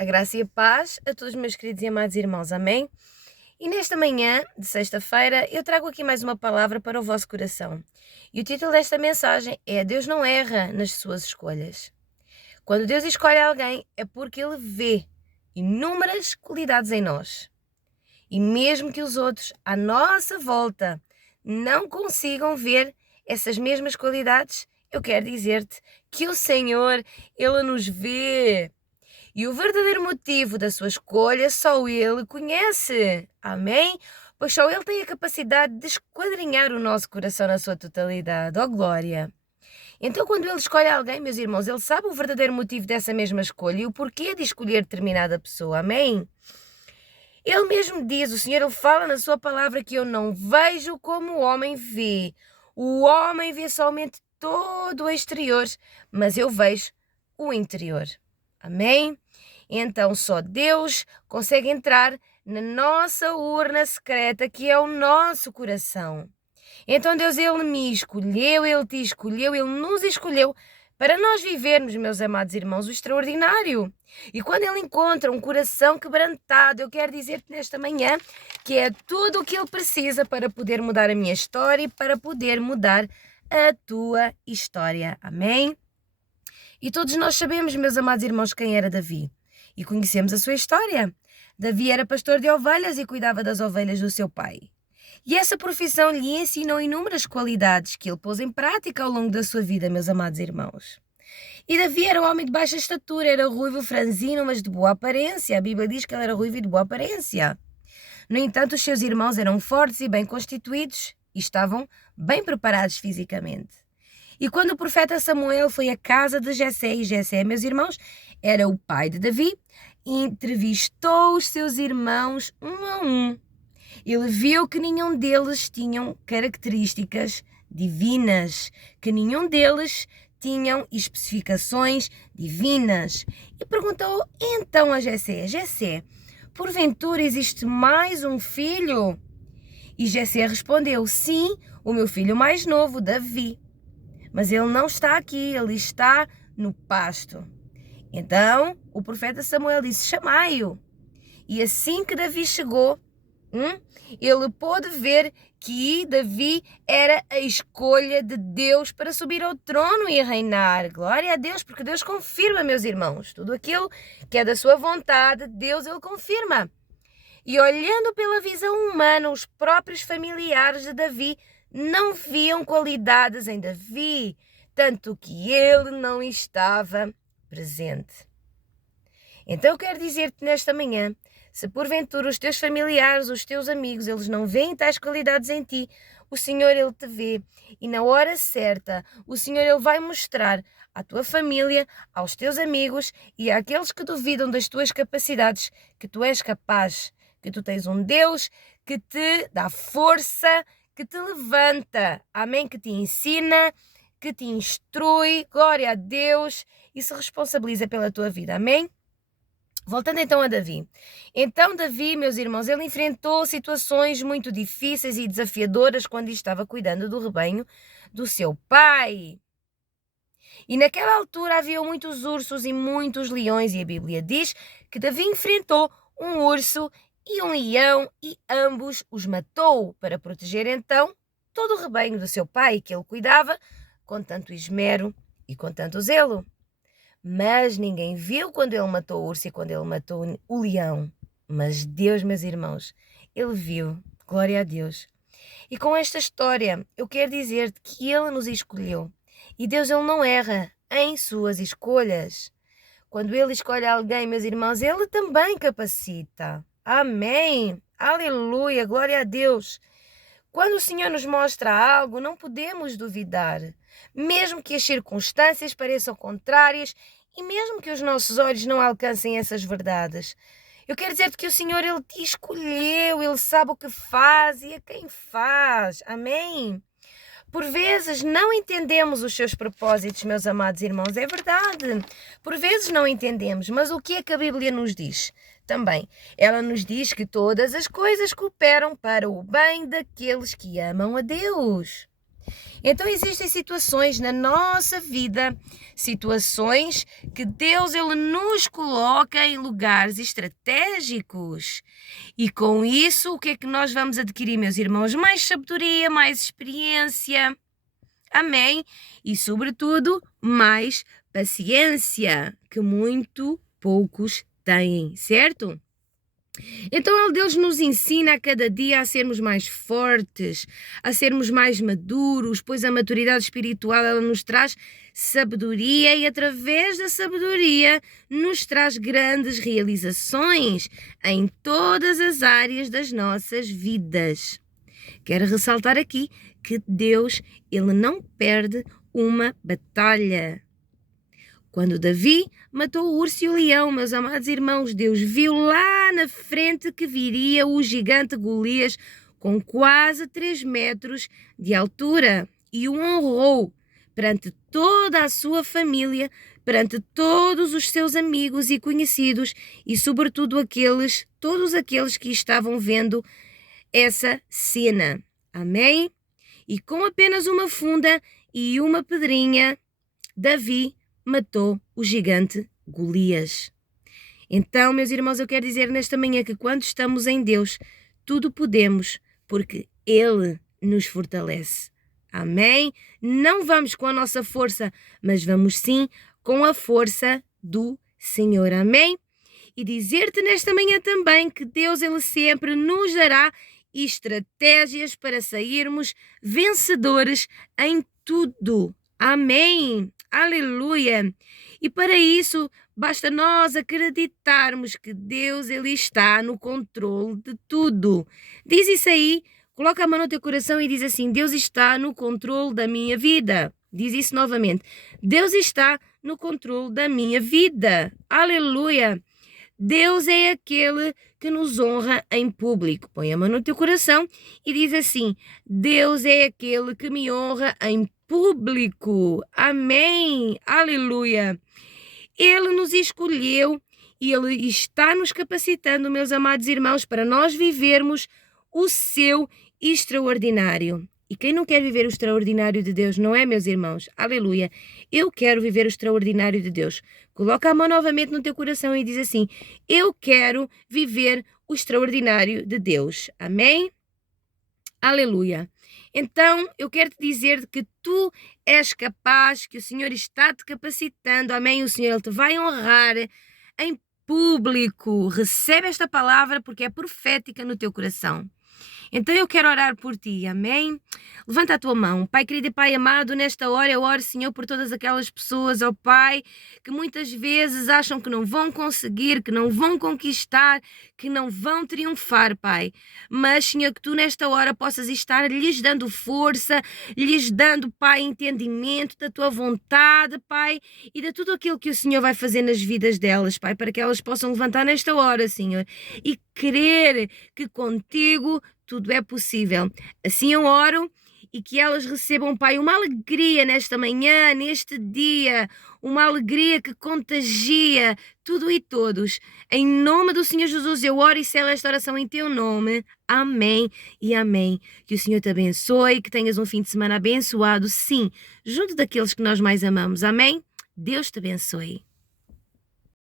A graça e a paz a todos os meus queridos e amados irmãos, amém? E nesta manhã de sexta-feira eu trago aqui mais uma palavra para o vosso coração. E o título desta mensagem é: Deus não erra nas suas escolhas. Quando Deus escolhe alguém é porque Ele vê inúmeras qualidades em nós. E mesmo que os outros à nossa volta não consigam ver essas mesmas qualidades, eu quero dizer-te que o Senhor, Ele nos vê. E o verdadeiro motivo da sua escolha só Ele conhece. Amém? Pois só Ele tem a capacidade de esquadrinhar o nosso coração na sua totalidade. Oh, glória! Então, quando Ele escolhe alguém, meus irmãos, Ele sabe o verdadeiro motivo dessa mesma escolha e o porquê de escolher determinada pessoa. Amém? Ele mesmo diz, o Senhor, Ele fala na sua palavra que eu não vejo como o homem vê. O homem vê somente todo o exterior, mas eu vejo o interior. Amém? Então só Deus consegue entrar na nossa urna secreta, que é o nosso coração. Então Deus, Ele me escolheu, Ele te escolheu, Ele nos escolheu para nós vivermos, meus amados irmãos, o extraordinário. E quando Ele encontra um coração quebrantado, eu quero dizer-te nesta manhã que é tudo o que Ele precisa para poder mudar a minha história e para poder mudar a tua história. Amém? E todos nós sabemos, meus amados irmãos, quem era Davi. E conhecemos a sua história. Davi era pastor de ovelhas e cuidava das ovelhas do seu pai. E essa profissão lhe ensinou inúmeras qualidades que ele pôs em prática ao longo da sua vida, meus amados irmãos. E Davi era um homem de baixa estatura, era ruivo, franzino, mas de boa aparência. A Bíblia diz que ele era ruivo e de boa aparência. No entanto, os seus irmãos eram fortes e bem constituídos e estavam bem preparados fisicamente. E quando o profeta Samuel foi à casa de Jessé, e Jessé, meus irmãos, era o pai de Davi, entrevistou os seus irmãos um a um. Ele viu que nenhum deles tinham características divinas, que nenhum deles tinham especificações divinas. E perguntou então a Jessé: Jessé, porventura existe mais um filho? E Jessé respondeu: sim, o meu filho mais novo, Davi. Mas ele não está aqui, ele está no pasto. Então o profeta Samuel disse: chamai-o. E assim que Davi chegou, ele pôde ver que Davi era a escolha de Deus para subir ao trono e reinar. Glória a Deus, porque Deus confirma, meus irmãos, tudo aquilo que é da sua vontade, Deus, Ele confirma. E olhando pela visão humana, os próprios familiares de Davi não viam qualidades em Davi, tanto que ele não estava presente. Então eu quero dizer-te nesta manhã, se porventura os teus familiares, os teus amigos, eles não veem tais qualidades em ti, o Senhor, Ele te vê. E na hora certa, o Senhor, Ele vai mostrar à tua família, aos teus amigos e àqueles que duvidam das tuas capacidades, que tu és capaz, que tu tens um Deus que te dá força, que te levanta, amém? Que te ensina, que te instrui, glória a Deus, e se responsabiliza pela tua vida, amém? Voltando então a Davi. Então Davi, meus irmãos, ele enfrentou situações muito difíceis e desafiadoras quando estava cuidando do rebanho do seu pai. E naquela altura havia muitos ursos e muitos leões, e a Bíblia diz que Davi enfrentou um urso e um leão e ambos os matou para proteger então todo o rebanho do seu pai que ele cuidava com tanto esmero e com tanto zelo. Mas ninguém viu quando ele matou o urso e quando ele matou o leão. Mas Deus, meus irmãos, Ele viu. Glória a Deus. E com esta história, eu quero dizer-te que Ele nos escolheu. E Deus, Ele não erra em suas escolhas. Quando Ele escolhe alguém, meus irmãos, Ele também capacita. Amém. Aleluia. Glória a Deus. Quando o Senhor nos mostra algo, não podemos duvidar. Mesmo que as circunstâncias pareçam contrárias e mesmo que os nossos olhos não alcancem essas verdades. Eu quero dizer-te que o Senhor, Ele te escolheu, Ele sabe o que faz e a quem faz. Amém? Por vezes não entendemos os seus propósitos, meus amados irmãos, é verdade. Por vezes não entendemos, mas o que é que a Bíblia nos diz? Também, ela nos diz que todas as coisas cooperam para o bem daqueles que amam a Deus. Então existem situações na nossa vida, situações que Deus ele nos coloca em lugares estratégicos. E com isso, o que é que nós vamos adquirir, meus irmãos? Mais sabedoria, mais experiência. Amém? E sobretudo, mais paciência, que muito poucos têm, certo? Então Deus nos ensina a cada dia a sermos mais fortes, a sermos mais maduros, pois a maturidade espiritual ela nos traz sabedoria e através da sabedoria nos traz grandes realizações em todas as áreas das nossas vidas. Quero ressaltar aqui que Deus ele não perde uma batalha. Quando Davi matou o urso e o leão, meus amados irmãos, Deus viu lá na frente que viria o gigante Golias com quase 3 metros de altura e o honrou perante toda a sua família, perante todos os seus amigos e conhecidos e sobretudo todos aqueles que estavam vendo essa cena. Amém? E com apenas uma funda e uma pedrinha, Davi matou o gigante Golias. Então, meus irmãos, eu quero dizer nesta manhã que quando estamos em Deus, tudo podemos, porque Ele nos fortalece. Amém? Não vamos com a nossa força, mas vamos sim com a força do Senhor. Amém? E dizer-te nesta manhã também que Deus, Ele sempre nos dará estratégias para sairmos vencedores em tudo. Amém. Aleluia! E para isso, basta nós acreditarmos que Deus ele está no controle de tudo. Diz isso aí, coloca a mão no teu coração e diz assim: Deus está no controle da minha vida. Diz isso novamente. Deus está no controle da minha vida. Aleluia! Deus é aquele que nos honra em público. Põe a mão no teu coração e diz assim: Deus é aquele que me honra em público. Amém. Aleluia. Ele nos escolheu e Ele está nos capacitando, meus amados irmãos, para nós vivermos o seu extraordinário. E quem não quer viver o extraordinário de Deus, não é, meus irmãos? Aleluia. Eu quero viver o extraordinário de Deus. Coloca a mão novamente no teu coração e diz assim: eu quero viver o extraordinário de Deus. Amém? Aleluia. Então, eu quero te dizer que tu és capaz, que o Senhor está te capacitando. Amém? O Senhor ele te vai honrar em público. Recebe esta palavra porque é profética no teu coração. Então eu quero orar por ti, amém? Levanta a tua mão. Pai querido e Pai amado, nesta hora eu oro, Senhor, por todas aquelas pessoas, ó Pai, que muitas vezes acham que não vão conseguir, que não vão conquistar, que não vão triunfar, Pai. Mas, Senhor, que tu nesta hora possas estar lhes dando força, lhes dando, Pai, entendimento da tua vontade, Pai, e de tudo aquilo que o Senhor vai fazer nas vidas delas, Pai, para que elas possam levantar nesta hora, Senhor, e crer que contigo tudo é possível. Assim eu oro e que elas recebam, Pai, uma alegria nesta manhã, neste dia, uma alegria que contagia tudo e todos. Em nome do Senhor Jesus, eu oro e selo esta oração em teu nome. Amém e amém. Que o Senhor te abençoe, que tenhas um fim de semana abençoado, sim, junto daqueles que nós mais amamos. Amém? Deus te abençoe.